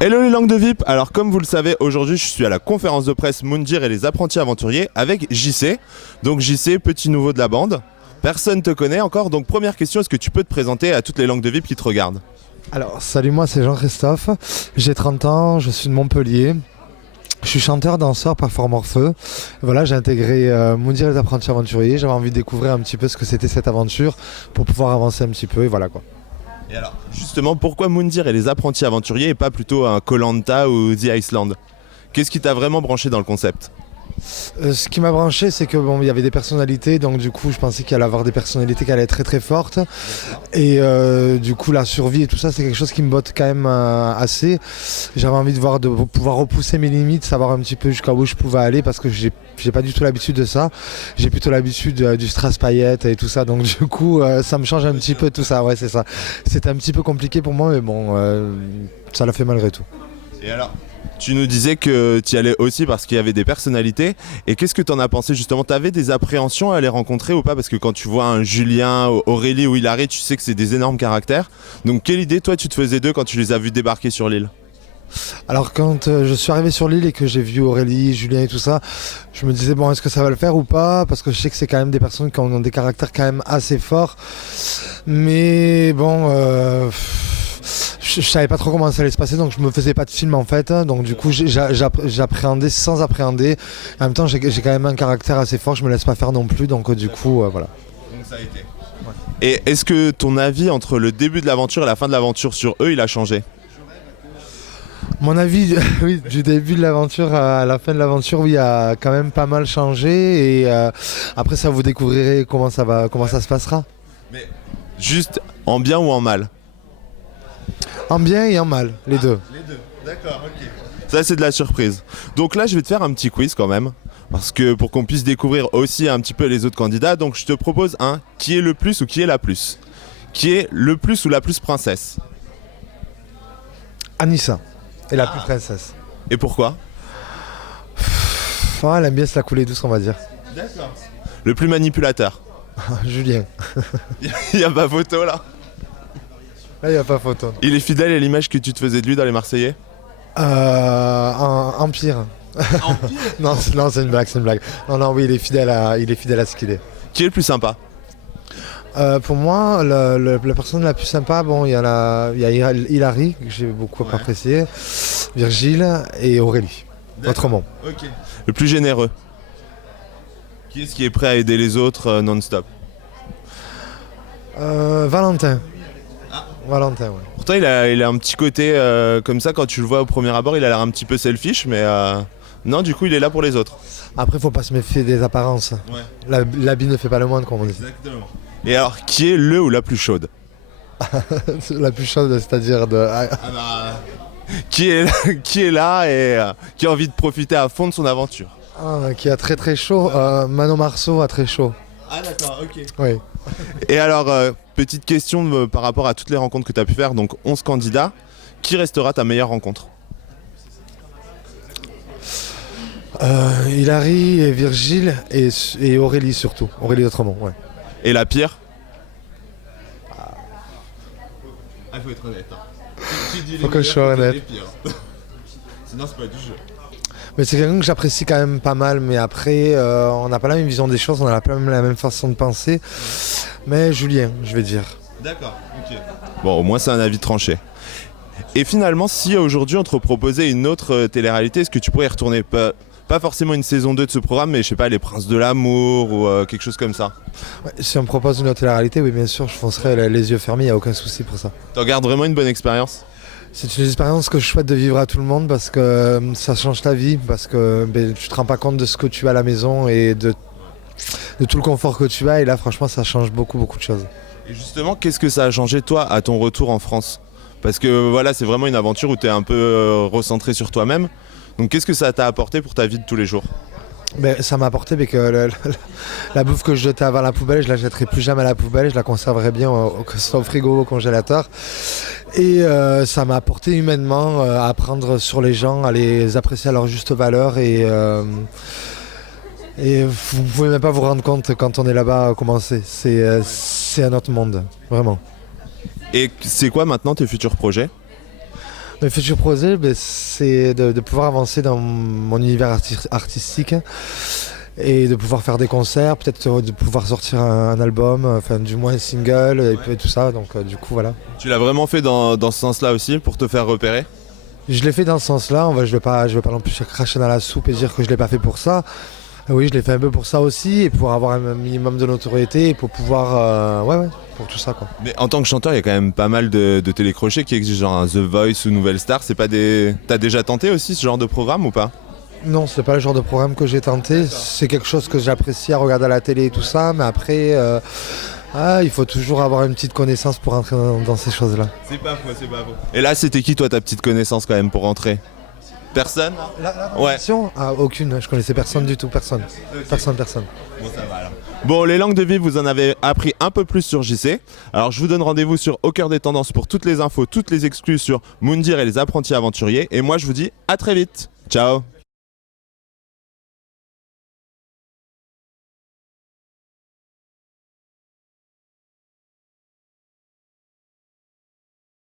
Hello les langues de VIP, alors comme vous le savez, aujourd'hui je suis à la conférence de presse Moundir et les apprentis aventuriers avec JC. Donc JC, petit nouveau de la bande. Personne te connaît encore, donc première question, est-ce que tu peux te présenter à toutes les langues de VIP qui te regardent? Alors, salut, moi c'est Jean-Christophe, j'ai 30 ans, je suis de Montpellier. Je suis chanteur, danseur, performeur feu. Voilà, j'ai intégré Moundir et les apprentis aventuriers. J'avais envie de découvrir un petit peu ce que c'était cette aventure pour pouvoir avancer un petit peu et voilà quoi. Et alors, justement, pourquoi Moundir et les apprentis aventuriers et pas plutôt un koh ou The Iceland? Qu'est-ce qui t'a vraiment branché dans le concept? Ce qui m'a branché, c'est que bon, il y avait des personnalités, donc du coup, je pensais qu'il allait avoir des personnalités qui allaient être très très fortes. Et du coup, la survie et tout ça, c'est quelque chose qui me botte quand même assez. J'avais envie de pouvoir repousser mes limites, savoir un petit peu jusqu'à où je pouvais aller, parce que j'ai pas du tout l'habitude de ça. J'ai plutôt l'habitude du strass paillettes et tout ça, donc du coup, ça me change un petit peu tout ça. Ouais, c'est ça. C'était un petit peu compliqué pour moi, mais bon, ça l'a fait malgré tout. Et alors, tu nous disais que tu y allais aussi parce qu'il y avait des personnalités. Et qu'est-ce que tu en as pensé justement? Tu avais des appréhensions à les rencontrer ou pas? Parce que quand tu vois un Julien, Aurélie ou Hilary, tu sais que c'est des énormes caractères. Donc quelle idée toi tu te faisais d'eux quand tu les as vus débarquer sur l'île? Alors quand je suis arrivé sur l'île et que j'ai vu Aurélie, Julien et tout ça, je me disais bon, est-ce que ça va le faire ou pas? Parce que je sais que c'est quand même des personnes qui ont des caractères quand même assez forts. Mais bon, je savais pas trop comment ça allait se passer, donc je me faisais pas de film en fait. Donc du coup j'appréhendais sans appréhender. En même temps j'ai quand même un caractère assez fort, je me laisse pas faire non plus, donc du coup voilà. Donc ça a été. Ouais. Et est-ce que ton avis entre le début de l'aventure et la fin de l'aventure sur eux, il a changé? Mon avis oui, du début de l'aventure à la fin de l'aventure, oui, a quand même pas mal changé. Et après ça, vous découvrirez comment ça se passera. Mais juste en bien ou en mal? En bien et en mal, les deux. Les deux, d'accord, ok. Ça c'est de la surprise. Donc là je vais te faire un petit quiz quand même. Parce que pour qu'on puisse découvrir aussi un petit peu les autres candidats, donc je te propose un qui est le plus ou qui est la plus? Qui est le plus ou la plus princesse? Anissa est la plus princesse. Et pourquoi? Elle aime bien se la couler douce, on va dire. D'accord. Le plus manipulateur? Julien. Il n'y a pas photo là? Là, il n'y a pas photo. Il est fidèle à l'image que tu te faisais de lui dans les Marseillais? En pire. En pire? Non, c'est une blague, c'est une blague. Non, oui, il est fidèle à ce qu'il est. Qui est le plus sympa? Pour moi, la personne la plus sympa, bon, il y a Hilary, que j'ai beaucoup apprécié, Virgile et Aurélie, autrement. Ok. Le plus généreux? Qui est-ce qui est prêt à aider les autres non-stop? Valentin. Valentin, ouais. Pourtant, il a un petit côté comme ça, quand tu le vois au premier abord, il a l'air un petit peu selfish, mais non, du coup, il est là pour les autres. Après, faut pas se méfier des apparences. Ouais. L'habit ne fait pas le moine, comme on dit. Exactement. Et alors, qui est le ou la plus chaude? La plus chaude, c'est-à-dire de... qui est là et qui a envie de profiter à fond de son aventure? Qui a très très chaud. Manon Marceau a très chaud. Ah d'accord, ok. Oui. Et alors, petite question par rapport à toutes les rencontres que tu as pu faire, donc 11 candidats, qui restera ta meilleure rencontre? Hilary et Virgile et Aurélie surtout. Aurélie autrement, ouais. Et la pire? Il faut être honnête. Faut que je sois honnête. Sinon c'est pas du jeu. Mais c'est quelqu'un que j'apprécie quand même pas mal, mais après on n'a pas la même vision des choses, on n'a pas la même façon de penser. Mais Julien, je vais dire. D'accord, ok. Bon, au moins c'est un avis tranché. Et finalement, si aujourd'hui on te proposait une autre télé-réalité, est-ce que tu pourrais y retourner? Pas forcément une saison 2 de ce programme, mais je sais pas, Les Princes de l'amour ou quelque chose comme ça. Ouais, si on me propose une autre télé-réalité, oui bien sûr, je foncerai les yeux fermés, il n'y a aucun souci pour ça. T'en gardes vraiment une bonne expérience? C'est une expérience que je souhaite de vivre à tout le monde parce que ça change ta vie, parce que tu te rends pas compte de ce que tu as à la maison et de tout le confort que tu as, et là franchement ça change beaucoup de choses. Et justement, qu'est-ce que ça a changé toi à ton retour en France? Parce que voilà, c'est vraiment une aventure où tu es un peu recentré sur toi-même. Donc qu'est-ce que ça t'a apporté pour ta vie de tous les jours? Ça m'a apporté que la bouffe que je jetais avant la poubelle, je la jetterai plus jamais à la poubelle, je la conserverai bien que ce soit au frigo ou au congélateur. Et ça m'a apporté humainement à apprendre sur les gens, à les apprécier à leur juste valeur. Et vous ne pouvez même pas vous rendre compte quand on est là-bas comment c'est. C'est un autre monde, vraiment. Et c'est quoi maintenant tes futurs projets? Mes futurs projets, c'est de pouvoir avancer dans mon univers artistique et de pouvoir faire des concerts, peut-être de pouvoir sortir un album, enfin du moins un single et tout ça. Donc du coup voilà. Tu l'as vraiment fait dans ce sens-là aussi pour te faire repérer? Je l'ai fait dans ce sens-là. Je vais pas non plus cracher dans la soupe et dire que je l'ai pas fait pour ça. Oui, je l'ai fait un peu pour ça aussi et pour avoir un minimum de notoriété et pour pouvoir, pour tout ça quoi. Mais en tant que chanteur, il y a quand même pas mal de télécrochets qui existent, genre un The Voice ou Nouvelle Star. C'est pas des. T'as déjà tenté aussi ce genre de programme ou pas? Non, c'est pas le genre de programme que j'ai tenté. C'est quelque chose que j'apprécie à regarder à la télé et tout ça, mais après, il faut toujours avoir une petite connaissance pour entrer dans ces choses-là. C'est pas faux, c'est pas faux. Et là, c'était qui toi ta petite connaissance quand même pour rentrer? Personne? Ouais. Aucune, je connaissais personne du tout, personne. Personne. Bon, ça va alors. Bon, les langues de vie, vous en avez appris un peu plus sur JC. Alors, je vous donne rendez-vous sur Au Cœur des Tendances pour toutes les infos, toutes les exclus sur Moundir et les apprentis aventuriers. Et moi, je vous dis à très vite. Ciao.